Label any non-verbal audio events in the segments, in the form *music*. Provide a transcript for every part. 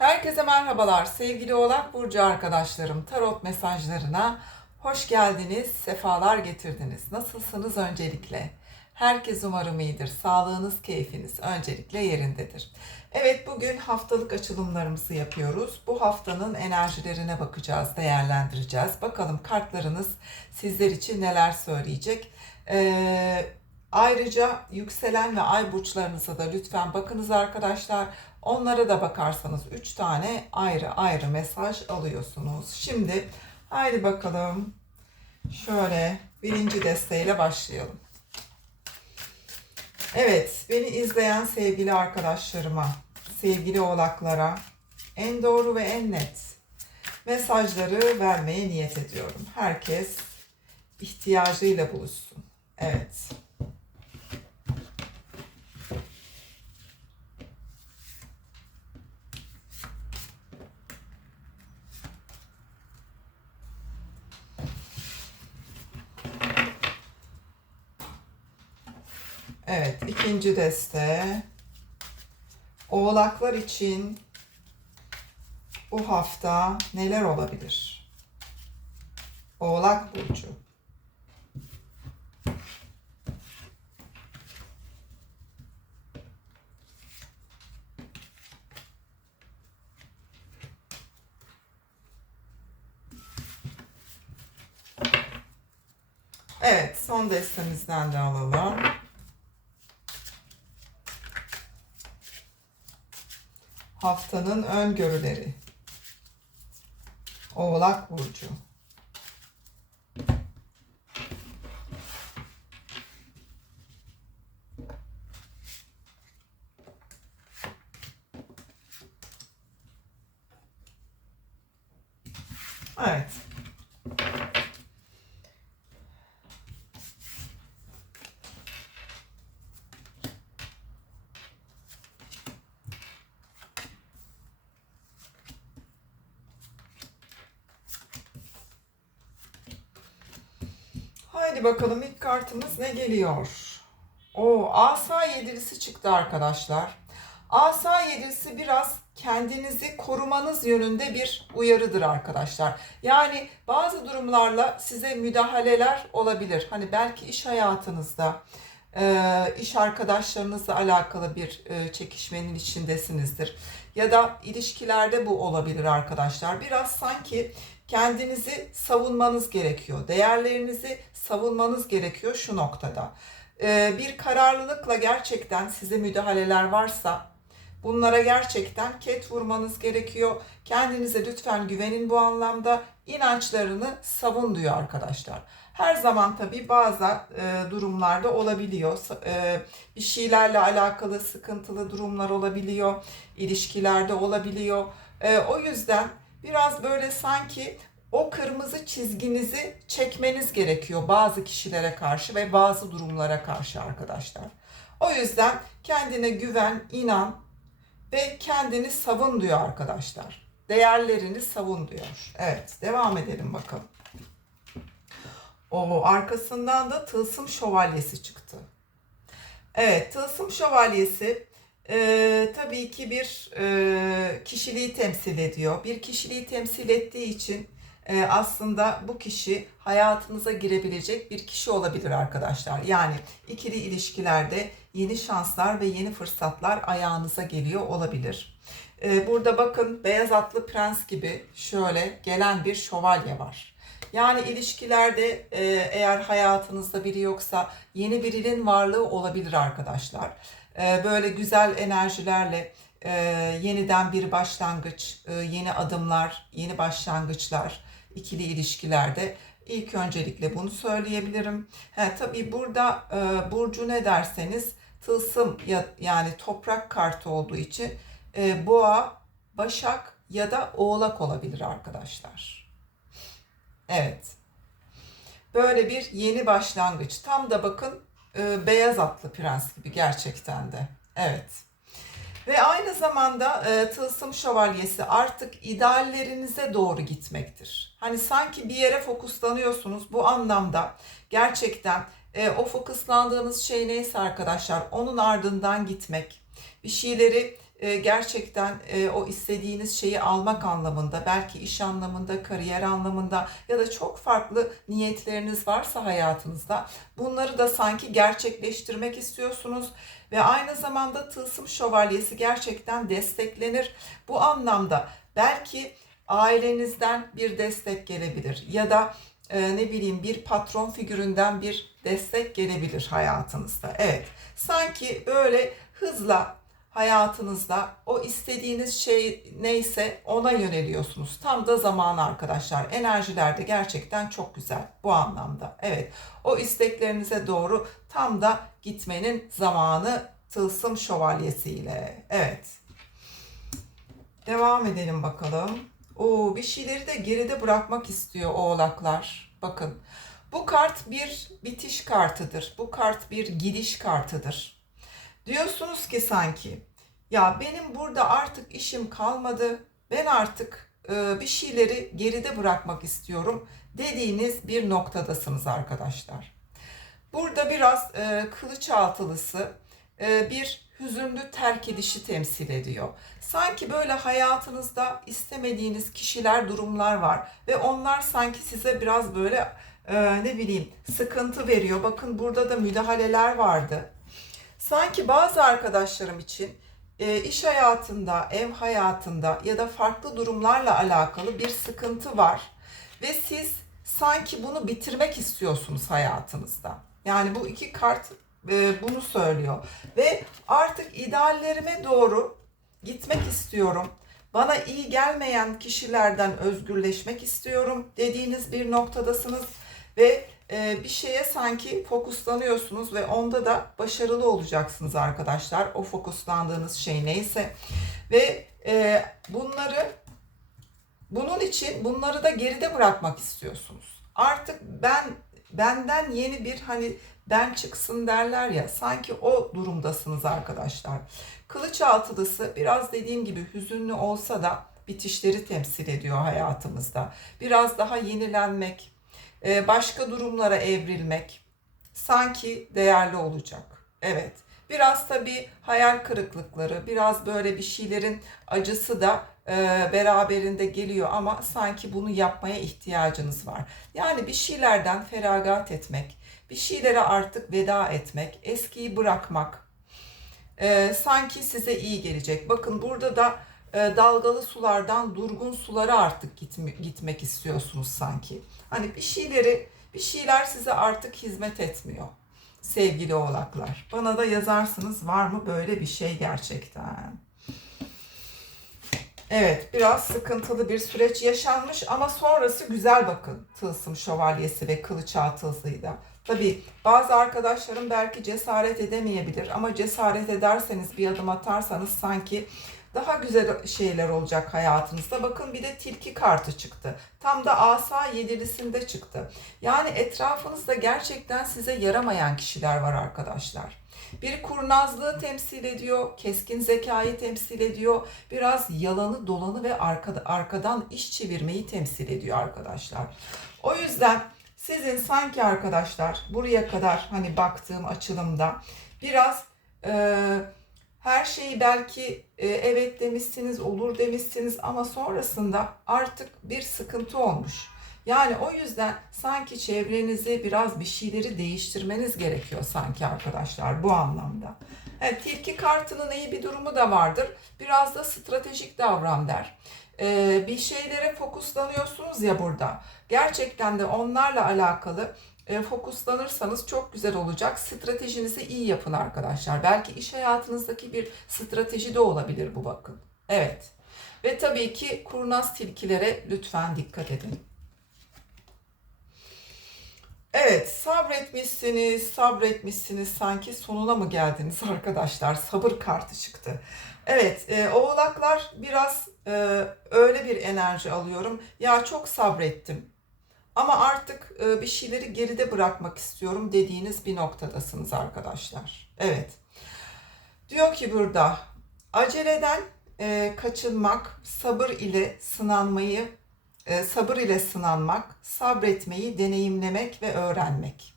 Herkese merhabalar sevgili Oğlak Burcu arkadaşlarım. Tarot mesajlarına hoş geldiniz, sefalar getirdiniz. Nasılsınız öncelikle? Herkes umarım iyidir. Sağlığınız, keyfiniz öncelikle yerindedir. Evet bugün haftalık açılımlarımızı yapıyoruz. Bu haftanın enerjilerine bakacağız, değerlendireceğiz. Bakalım kartlarınız sizler için neler söyleyecek. Ee, ayrıca yükselen ve ay burçlarınıza da lütfen bakınız arkadaşlar. Onlara da bakarsanız 3 tane ayrı ayrı mesaj alıyorsunuz. Şimdi haydi bakalım. Şöyle birinci desteğiyle başlayalım. Evet, beni izleyen sevgili arkadaşlarıma, sevgili oğlaklara en doğru ve en net mesajları vermeye niyet ediyorum. Herkes ihtiyacıyla buluşsun. Evet. Evet, ikinci deste. Oğlaklar için bu hafta neler olabilir? Oğlak burcu. Evet, son destemizden de alalım. Haftanın öngörüleri. Oğlak Burcu. Evet. Haydi bakalım ilk kartımız ne geliyor? O asa yedilisi çıktı arkadaşlar. Asa yedilisi biraz kendinizi korumanız yönünde bir uyarıdır arkadaşlar. Yani bazı durumlarla size müdahaleler olabilir. Hani belki iş hayatınızda, e, iş arkadaşlarınızla alakalı bir e, çekişmenin içindesinizdir. Ya da ilişkilerde bu olabilir arkadaşlar. Biraz sanki kendinizi savunmanız gerekiyor. Değerlerinizi savunmanız gerekiyor şu noktada. Ee, bir kararlılıkla gerçekten size müdahaleler varsa bunlara gerçekten ket vurmanız gerekiyor. Kendinize lütfen güvenin bu anlamda. İnançlarını savun diyor arkadaşlar. Her zaman tabii bazı e, durumlarda olabiliyor. E, bir şeylerle alakalı sıkıntılı durumlar olabiliyor. İlişkilerde olabiliyor. E, o yüzden biraz böyle sanki o kırmızı çizginizi çekmeniz gerekiyor bazı kişilere karşı ve bazı durumlara karşı arkadaşlar. O yüzden kendine güven, inan ve kendini savun diyor arkadaşlar. Değerlerini savun diyor. Evet, devam edelim bakalım. O arkasından da tılsım şövalyesi çıktı. Evet, tılsım şövalyesi e, tabii ki bir e, kişiliği temsil ediyor. Bir kişiliği temsil ettiği için e, aslında bu kişi hayatınıza girebilecek bir kişi olabilir arkadaşlar. Yani ikili ilişkilerde yeni şanslar ve yeni fırsatlar ayağınıza geliyor olabilir. E, burada bakın beyaz atlı prens gibi şöyle gelen bir şövalye var. Yani ilişkilerde e, eğer hayatınızda biri yoksa yeni birinin varlığı olabilir arkadaşlar. E, böyle güzel enerjilerle e, yeniden bir başlangıç, e, yeni adımlar, yeni başlangıçlar ikili ilişkilerde ilk öncelikle bunu söyleyebilirim. He, tabii burada e, burcu ne derseniz tılsım ya, yani toprak kartı olduğu için boğa, başak ya da oğlak olabilir arkadaşlar. Evet. Böyle bir yeni başlangıç. Tam da bakın e, beyaz atlı prens gibi gerçekten de. Evet. Ve aynı zamanda e, tılsım şövalyesi artık ideallerinize doğru gitmektir. Hani sanki bir yere fokuslanıyorsunuz bu anlamda gerçekten e, o fokuslandığınız şey neyse arkadaşlar onun ardından gitmek. Bir şeyleri gerçekten e, o istediğiniz şeyi almak anlamında, belki iş anlamında, kariyer anlamında ya da çok farklı niyetleriniz varsa hayatınızda bunları da sanki gerçekleştirmek istiyorsunuz ve aynı zamanda tılsım şövalyesi gerçekten desteklenir. Bu anlamda belki ailenizden bir destek gelebilir ya da e, ne bileyim bir patron figüründen bir destek gelebilir hayatınızda. Evet, sanki böyle hızla hayatınızda o istediğiniz şey neyse ona yöneliyorsunuz. Tam da zamanı arkadaşlar. Enerjiler de gerçekten çok güzel bu anlamda. Evet, o isteklerinize doğru tam da gitmenin zamanı tılsım şövalyesiyle. Evet. Devam edelim bakalım. Oo, bir şeyleri de geride bırakmak istiyor oğlaklar. Bakın. Bu kart bir bitiş kartıdır. Bu kart bir gidiş kartıdır. Diyorsunuz ki sanki ya benim burada artık işim kalmadı. Ben artık e, bir şeyleri geride bırakmak istiyorum dediğiniz bir noktadasınız arkadaşlar. Burada biraz e, kılıç altılısı e, bir hüzünlü terk edişi temsil ediyor. Sanki böyle hayatınızda istemediğiniz kişiler, durumlar var ve onlar sanki size biraz böyle e, ne bileyim sıkıntı veriyor. Bakın burada da müdahaleler vardı. Sanki bazı arkadaşlarım için e, iş hayatında, ev hayatında ya da farklı durumlarla alakalı bir sıkıntı var ve siz sanki bunu bitirmek istiyorsunuz hayatınızda. Yani bu iki kart e, bunu söylüyor ve artık ideallerime doğru gitmek istiyorum. Bana iyi gelmeyen kişilerden özgürleşmek istiyorum dediğiniz bir noktadasınız ve bir şeye sanki fokuslanıyorsunuz ve onda da başarılı olacaksınız arkadaşlar. O fokuslandığınız şey neyse ve e, bunları bunun için bunları da geride bırakmak istiyorsunuz. Artık ben benden yeni bir hani ben çıksın derler ya sanki o durumdasınız arkadaşlar. Kılıç altılısı biraz dediğim gibi hüzünlü olsa da bitişleri temsil ediyor hayatımızda. Biraz daha yenilenmek, e, başka durumlara evrilmek sanki değerli olacak. Evet. Biraz tabii hayal kırıklıkları, biraz böyle bir şeylerin acısı da e, beraberinde geliyor ama sanki bunu yapmaya ihtiyacınız var. Yani bir şeylerden feragat etmek, bir şeylere artık veda etmek, eskiyi bırakmak e, sanki size iyi gelecek. Bakın burada da e, dalgalı sulardan durgun sulara artık gitme, gitmek istiyorsunuz sanki. Hani bir şeyleri, bir şeyler size artık hizmet etmiyor sevgili oğlaklar. Bana da yazarsınız var mı böyle bir şey gerçekten? Evet biraz sıkıntılı bir süreç yaşanmış ama sonrası güzel bakın. Tılsım şövalyesi ve kılıç tılsıyla. Tabii bazı arkadaşlarım belki cesaret edemeyebilir ama cesaret ederseniz bir adım atarsanız sanki daha güzel şeyler olacak hayatınızda. Bakın bir de tilki kartı çıktı. Tam da asa yedilisinde çıktı. Yani etrafınızda gerçekten size yaramayan kişiler var arkadaşlar. Bir kurnazlığı temsil ediyor, keskin zekayı temsil ediyor. Biraz yalanı dolanı ve arkada, arkadan iş çevirmeyi temsil ediyor arkadaşlar. O yüzden sizin sanki arkadaşlar buraya kadar hani baktığım açılımda biraz e, her şeyi belki e, evet demişsiniz, olur demişsiniz ama sonrasında artık bir sıkıntı olmuş. Yani o yüzden sanki çevrenizi biraz bir şeyleri değiştirmeniz gerekiyor sanki arkadaşlar bu anlamda. Evet, tilki kartının iyi bir durumu da vardır. Biraz da stratejik davran der. Ee, bir şeylere fokuslanıyorsunuz ya burada. Gerçekten de onlarla alakalı e, fokuslanırsanız çok güzel olacak. Stratejinizi iyi yapın arkadaşlar. Belki iş hayatınızdaki bir strateji de olabilir bu bakın. Evet. Ve tabii ki kurnaz tilkilere lütfen dikkat edin. Evet, sabretmişsiniz, sabretmişsiniz. Sanki sonuna mı geldiniz *laughs* arkadaşlar? Sabır kartı çıktı. Evet, e, oğlaklar biraz e, öyle bir enerji alıyorum. Ya çok sabrettim. Ama artık e, bir şeyleri geride bırakmak istiyorum dediğiniz bir noktadasınız arkadaşlar. Evet. Diyor ki burada aceleden e, kaçınmak, sabır ile sınanmayı, e, sabır ile sınanmak, sabretmeyi deneyimlemek ve öğrenmek.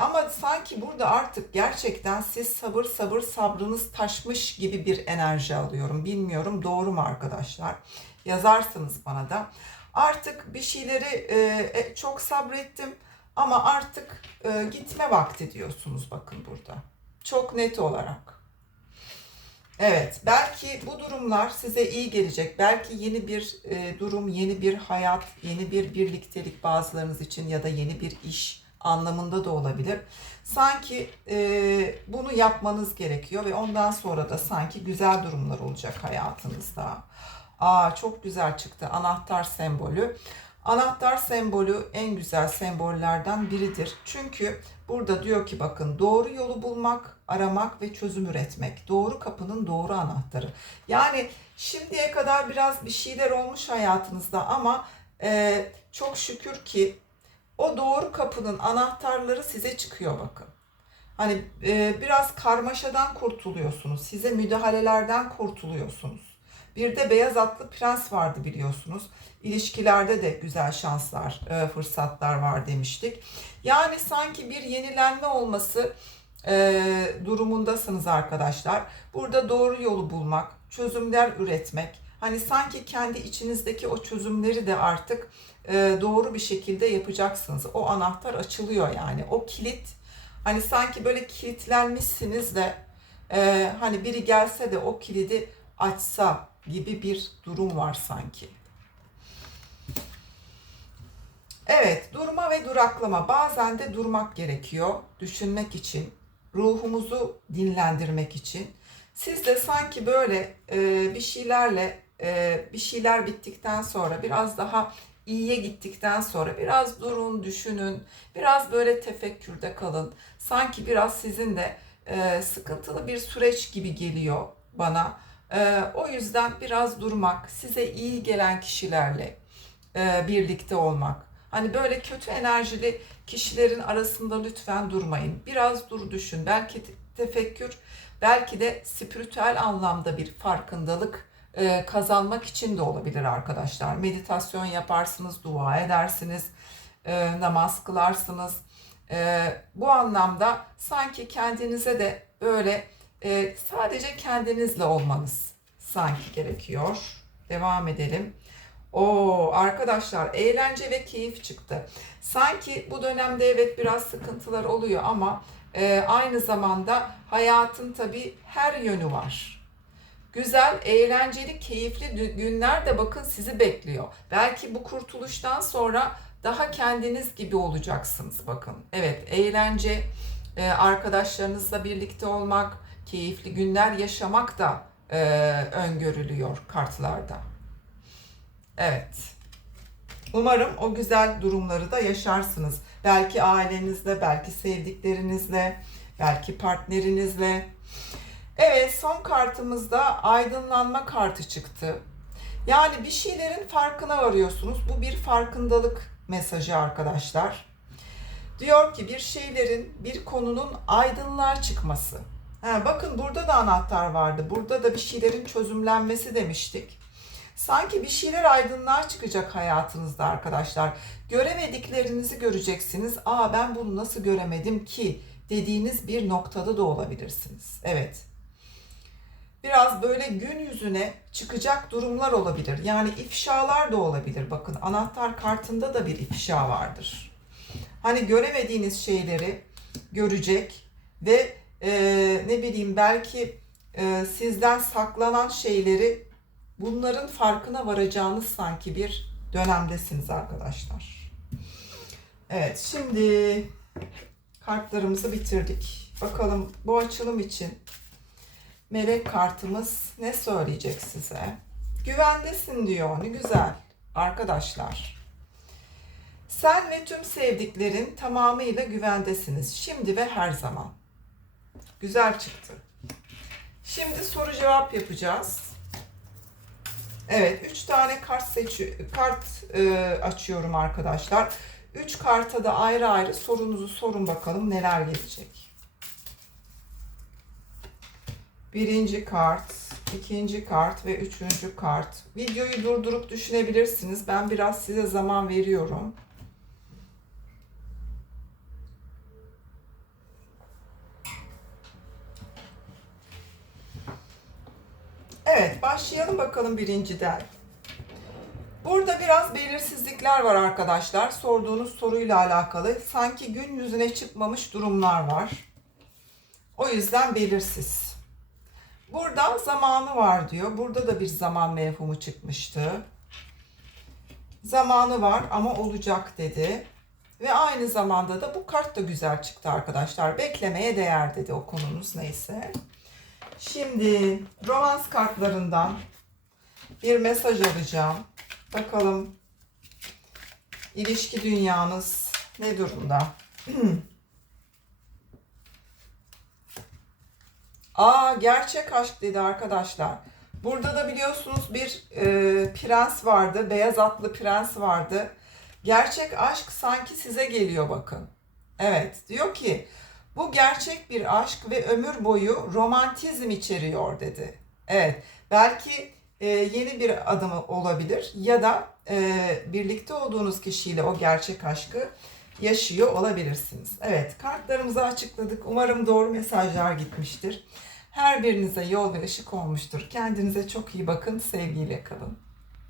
Ama sanki burada artık gerçekten siz sabır sabır sabrınız taşmış gibi bir enerji alıyorum. Bilmiyorum doğru mu arkadaşlar? Yazarsınız bana da. Artık bir şeyleri e, e, çok sabrettim ama artık e, gitme vakti diyorsunuz bakın burada. Çok net olarak. Evet, belki bu durumlar size iyi gelecek. Belki yeni bir e, durum, yeni bir hayat, yeni bir birliktelik bazılarınız için ya da yeni bir iş anlamında da olabilir. Sanki e, bunu yapmanız gerekiyor ve ondan sonra da sanki güzel durumlar olacak hayatınızda. Aa çok güzel çıktı anahtar sembolü. Anahtar sembolü en güzel sembollerden biridir. Çünkü burada diyor ki bakın doğru yolu bulmak, aramak ve çözüm üretmek. Doğru kapının doğru anahtarı. Yani şimdiye kadar biraz bir şeyler olmuş hayatınızda ama e, çok şükür ki o doğru kapının anahtarları size çıkıyor bakın. Hani e, biraz karmaşadan kurtuluyorsunuz. Size müdahalelerden kurtuluyorsunuz. Bir de beyaz atlı prens vardı biliyorsunuz. İlişkilerde de güzel şanslar, e, fırsatlar var demiştik. Yani sanki bir yenilenme olması e, durumundasınız arkadaşlar. Burada doğru yolu bulmak, çözümler üretmek. Hani sanki kendi içinizdeki o çözümleri de artık e, doğru bir şekilde yapacaksınız. O anahtar açılıyor yani. O kilit hani sanki böyle kilitlenmişsiniz de hani biri gelse de o kilidi açsa gibi bir durum var sanki. Evet, durma ve duraklama. Bazen de durmak gerekiyor düşünmek için, ruhumuzu dinlendirmek için. Siz de sanki böyle e, bir şeylerle e, bir şeyler bittikten sonra biraz daha iyiye gittikten sonra biraz durun, düşünün, biraz böyle tefekkürde kalın. Sanki biraz sizin de e, sıkıntılı bir süreç gibi geliyor bana. E, o yüzden biraz durmak, size iyi gelen kişilerle e, birlikte olmak. Hani böyle kötü enerjili kişilerin arasında lütfen durmayın. Biraz dur düşün. Belki tefekkür, belki de spiritüel anlamda bir farkındalık e, kazanmak için de olabilir arkadaşlar. Meditasyon yaparsınız, dua edersiniz, e, namaz kılarsınız. Bu anlamda sanki kendinize de böyle e, sadece kendinizle olmanız sanki gerekiyor. Devam edelim. O arkadaşlar eğlence ve keyif çıktı. Sanki bu dönemde evet biraz sıkıntılar oluyor ama e, aynı zamanda hayatın tabii her yönü var. Güzel, eğlenceli, keyifli günler de bakın sizi bekliyor. Belki bu kurtuluştan sonra daha kendiniz gibi olacaksınız bakın. Evet, eğlence, e, arkadaşlarınızla birlikte olmak, keyifli günler yaşamak da e, öngörülüyor kartlarda. Evet. Umarım o güzel durumları da yaşarsınız. Belki ailenizle, belki sevdiklerinizle, belki partnerinizle. Evet, son kartımızda aydınlanma kartı çıktı. Yani bir şeylerin farkına varıyorsunuz. Bu bir farkındalık mesajı arkadaşlar. Diyor ki bir şeylerin, bir konunun aydınlığa çıkması. Ha, bakın burada da anahtar vardı. Burada da bir şeylerin çözümlenmesi demiştik. Sanki bir şeyler aydınlığa çıkacak hayatınızda arkadaşlar. Göremediklerinizi göreceksiniz. Aa ben bunu nasıl göremedim ki dediğiniz bir noktada da olabilirsiniz. Evet. Biraz böyle gün yüzüne çıkacak durumlar olabilir. Yani ifşalar da olabilir. Bakın anahtar kartında da bir ifşa vardır. Hani göremediğiniz şeyleri görecek ve e, ne bileyim belki e, sizden saklanan şeyleri bunların farkına varacağınız sanki bir dönemdesiniz arkadaşlar. Evet şimdi kartlarımızı bitirdik. Bakalım bu açılım için melek kartımız ne söyleyecek size? Güvendesin diyor. Ne güzel arkadaşlar. Sen ve tüm sevdiklerin tamamıyla güvendesiniz. Şimdi ve her zaman. Güzel çıktı. Şimdi soru cevap yapacağız. Evet, 3 tane kart seçi kart e, açıyorum arkadaşlar. 3 karta da ayrı ayrı sorunuzu sorun bakalım neler gelecek. Birinci kart, ikinci kart ve üçüncü kart. Videoyu durdurup düşünebilirsiniz. Ben biraz size zaman veriyorum. Başlayalım bakalım birinciden. Burada biraz belirsizlikler var arkadaşlar. Sorduğunuz soruyla alakalı. Sanki gün yüzüne çıkmamış durumlar var. O yüzden belirsiz. Burada zamanı var diyor. Burada da bir zaman mevhumu çıkmıştı. Zamanı var ama olacak dedi. Ve aynı zamanda da bu kart da güzel çıktı arkadaşlar. Beklemeye değer dedi o konunuz neyse. Şimdi romans kartlarından bir mesaj alacağım. Bakalım ilişki dünyanız ne durumda? *clears throat* Aa gerçek aşk dedi arkadaşlar. Burada da biliyorsunuz bir e, prens vardı. Beyaz atlı prens vardı. Gerçek aşk sanki size geliyor bakın. Evet diyor ki bu gerçek bir aşk ve ömür boyu romantizm içeriyor dedi. Evet belki e, yeni bir adımı olabilir ya da e, birlikte olduğunuz kişiyle o gerçek aşkı yaşıyor olabilirsiniz. Evet kartlarımızı açıkladık. Umarım doğru mesajlar gitmiştir. Her birinize yol ve ışık olmuştur. Kendinize çok iyi bakın. Sevgiyle kalın.